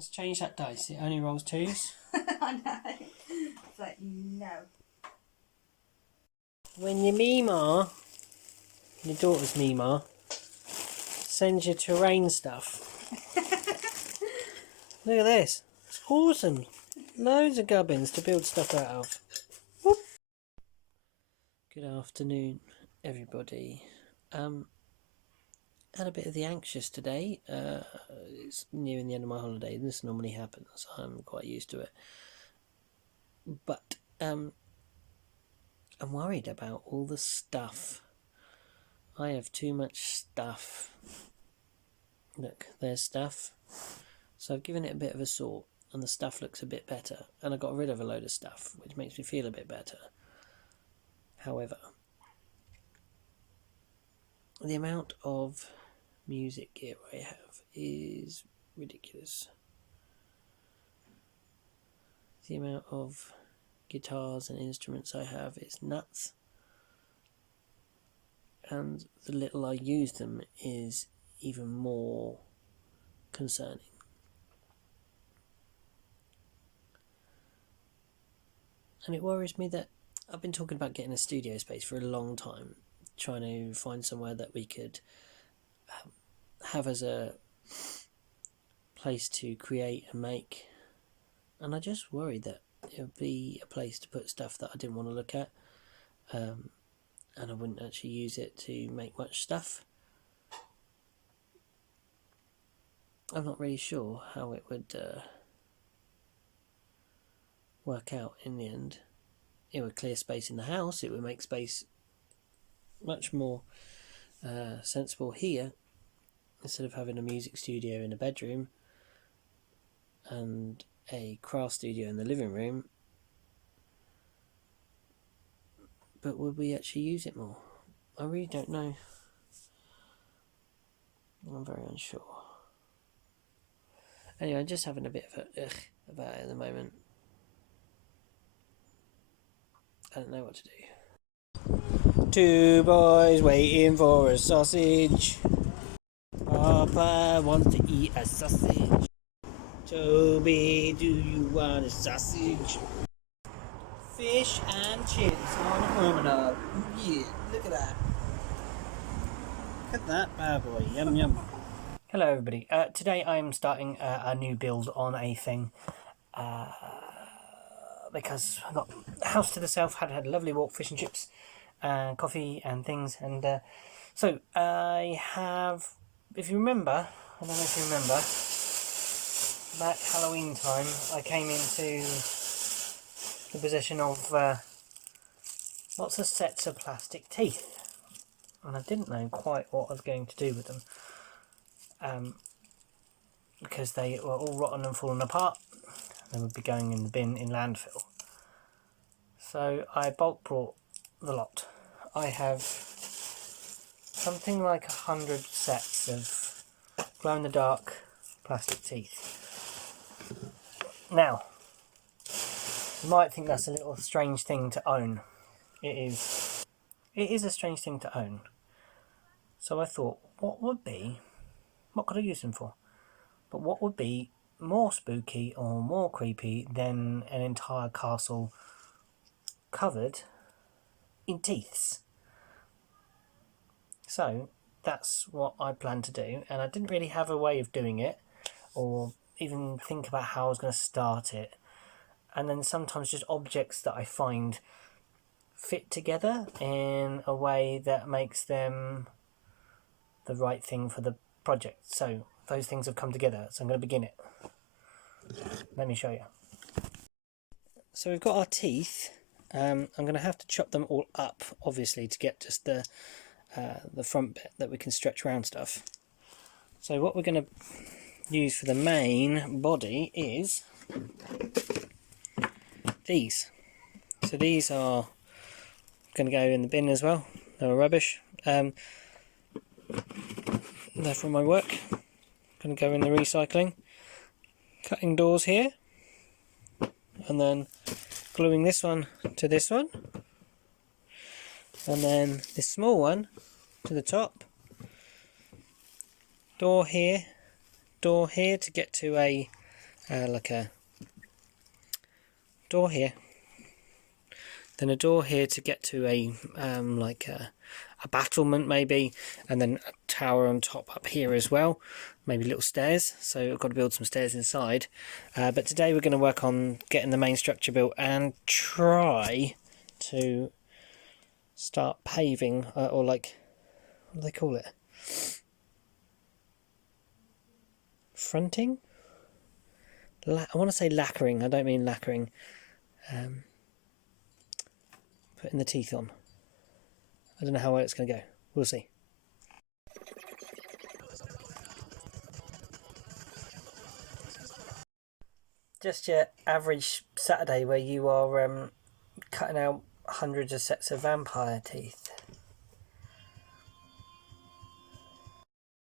Let's change that dice. It only rolls twos. I know. It's like, no. When your Mima, your daughter's Mima, sends you terrain stuff. Look at this. It's awesome. Loads of gubbins to build stuff out of. Whoop. Good afternoon, everybody. Had a bit of the anxious today. It's nearing the end of my holiday. This normally happens. I'm quite used to it. But I'm worried about all the stuff. I have too much stuff. Look, there's stuff. So I've given it a bit of a sort, and the stuff looks a bit better. And I got rid of a load of stuff, which makes me feel a bit better. However, the amount of music gear I have is ridiculous. The amount of guitars and instruments I have is nuts. And the little I use them is even more concerning. And it worries me that I've been talking about getting a studio space for a long time, trying to find somewhere that we could have as a place to create and make. And I just worry that it would be a place to put stuff that I didn't want to look at, and I wouldn't actually use it to make much stuff. I'm not really sure how it would work out in the end. It would clear space in the house. It would make space much more sensible here, instead of having a music studio in a bedroom and a craft studio in the living room. But would we actually use it more? I really don't know. I'm very unsure. Anyway, I'm just having a bit of a ugh about it at the moment. I don't know what to do. Two boys waiting for a sausage. Papa wants to eat a sausage. Toby, do you want a sausage? Fish and chips on a promenade. Yeah, look at that. Look at that bad boy. Yum yum. Hello everybody. Today I'm starting a new build on a thing. Because I got the house to the south, had a lovely walk, fish and chips, and coffee and things. And so I have, if you remember, I don't know if you remember, back Halloween time, I came into the possession of lots of sets of plastic teeth. And I didn't know quite what I was going to do with them. Because they were all rotten and falling apart. They would be going in the bin in landfill. So I bulk brought the lot. I have something like 100 sets of glow-in-the-dark plastic teeth. Now, you might think that's a little strange thing to own. It is a strange thing to own. So I thought, what could I use them for? But what would be more spooky or more creepy than an entire castle covered in teeths? So that's what I planned to do, and I didn't really have a way of doing it or even think about how I was going to start it. And then sometimes just objects that I find fit together in a way that makes them the right thing for the project. So those things have come together, so I'm going to begin it. Let me show you. So we've got our teeth. I'm going to have to chop them all up, obviously, to get just the front bit that we can stretch around stuff. So what we're going to use for the main body is these. So these are going to go in the bin as well. They're rubbish. They're from my work. Going to go in the recycling. Cutting doors here, and then gluing this one to this one, and then this small one to the top. Door here to get to a like a door here, then a door here to get to a like a battlement maybe, and then a tower on top up here as well, maybe little stairs. So I've got to build some stairs inside, but today we're going to work on getting the main structure built and try to start paving, or like, what do they call it, fronting? I want to say lacquering, I don't mean lacquering. Putting the teeth on. I don't know how well it's going to go. We'll see. Just your average Saturday where you are cutting out hundreds of sets of vampire teeth.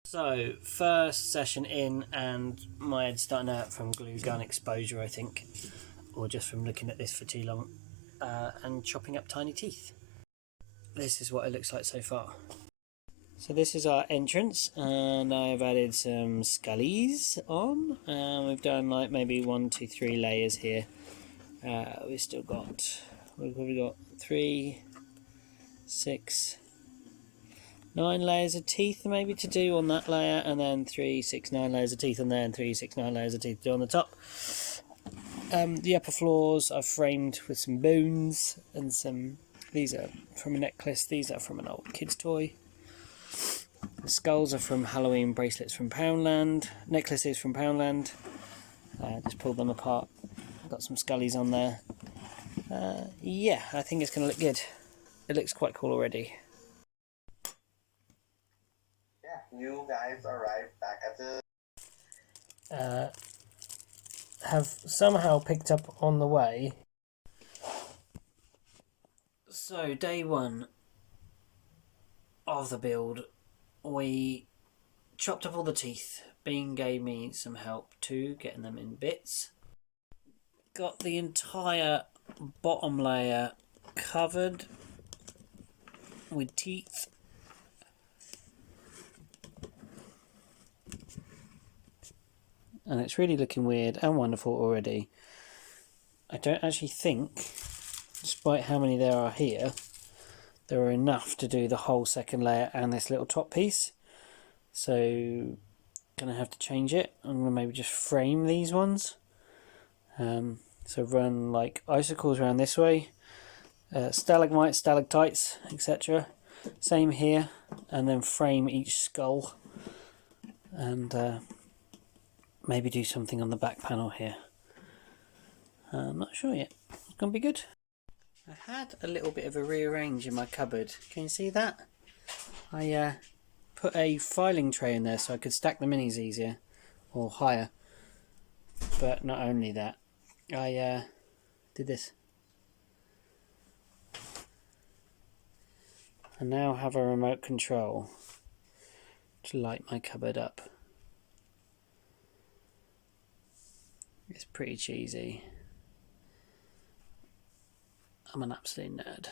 So, first session in, and my head's starting out from glue gun exposure, I think, or just from looking at this for too long, and chopping up tiny teeth. This is what it looks like so far. So this is our entrance, and I've added some scullies on. We've done like maybe 1, 2, 3 layers here. We've probably got 3, 6, 9 layers of teeth maybe to do on that layer, and then 3, 6, 9 layers of teeth on there, and 3, 6, 9 layers of teeth to do on the top. The upper floors I've framed with some bones and some. These are from a necklace. These are from an old kid's toy. The skulls are from Halloween bracelets from Poundland. Necklaces from Poundland. Just pulled them apart. Got some scullies on there. Yeah, I think it's going to look good. It looks quite cool already. Yeah, you guys arrived back at the... Have somehow picked up on the way. So, day 1 of the build, we chopped up all the teeth. Bean gave me some help too, getting them in bits. Got the entire bottom layer covered with teeth. And it's really looking weird and wonderful already. I don't actually think, despite how many there are here, there are enough to do the whole second layer and this little top piece. So, gonna have to change it. I'm gonna maybe just frame these ones. So run like icicles around this way, stalagmites, stalactites, etc. Same here, and then frame each skull, and maybe do something on the back panel here. I'm not sure yet. It's gonna be good. I had a little bit of a rearrange in my cupboard. Can you see that? I put a filing tray in there so I could stack the minis easier, or higher. But not only that, I did this. I now have a remote control to light my cupboard up. It's pretty cheesy. I'm an absolute nerd.